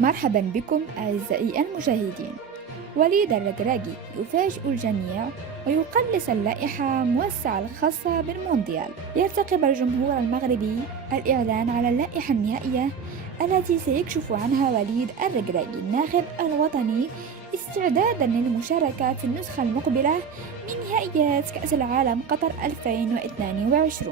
مرحبا بكم أعزائي المشاهدين. وليد الركراكي يفاجئ الجميع ويقلص اللائحة الموسعة الخاصة بالمونديال. يرتقب الجمهور المغربي الإعلان على اللائحة النهائية التي سيكشف عنها وليد الركراكي الناخب الوطني استعدادا للمشاركة في النسخة المقبلة من نهائيات كأس العالم قطر 2022،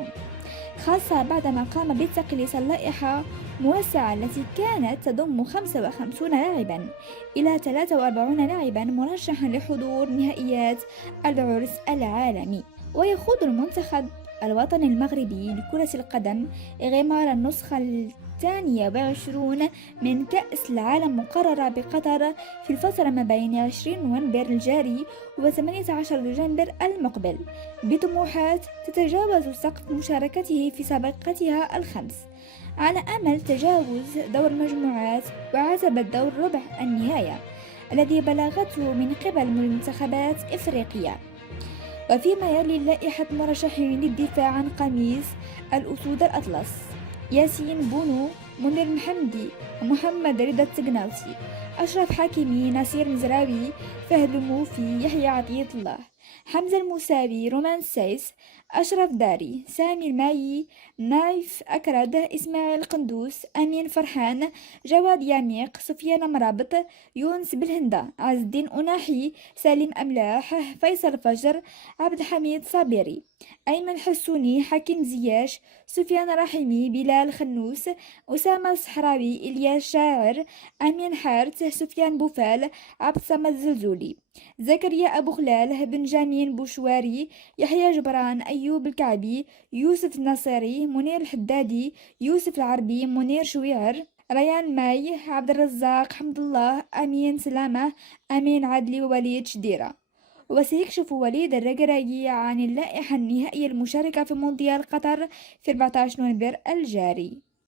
خاصة بعدما قام بتقليص اللائحة موسعة التي كانت تضم 55 لاعبا إلى 43 لاعبا مرشحا لحضور نهائيات العرس العالمي. ويخوض المنتخب الوطني المغربي لكرة القدم غمار النسخة الثانية 20 من كأس العالم مقررة بقطر في الفترة ما بين 20 نوفمبر الجاري و 18 دجنبر المقبل، بطموحات تتجاوز سقف مشاركته في سابقتها الخمس، على أمل تجاوز دور المجموعات وعتبة دور ربع النهاية الذي بلغته من قبل منتخبات إفريقيا. وفيما يلي اللائحة مرشحين للدفاع عن قميص الأسود الأطلس: ياسين بونو، منير محمدي، محمد رضا التقناوسي، أشرف حكيمي، نصير مزراوي، فهد الموفي، يحيى عطية الله، حمزة الموساوي، رومان سايس، أشرف داري، سامي المايي، نايف أكرد، إسماعيل قندوس، أمين فرحان، جواد ياميق، سفيان مرابط، يونس بالهندا، عز الدين أناحي، سالم أملاح، فيصل فجر، عبد الحميد صابري، أيمن حسوني، حكيم زياش، سفيان رحيمي، بلال خنوس، أسامة الصحراوي، إلياس شاعر، أمين حارث، سفيان بوفال، عبد الصمد زلزولي، زكريا أبو خلال، بنجامين بوشواري، يحيى جبران، أيوب الكعبي، يوسف النصيري، منير الحدادي، يوسف العربي، منير شويعر، ريان ماي، عبد الرزاق حمد الله، أمين سلامة، أمين عدلي، ووليد شديرة. وسيكشف وليد الركراكي عن اللائحة النهائية المشاركة في مونديال قطر في 14 نوفمبر الجاري.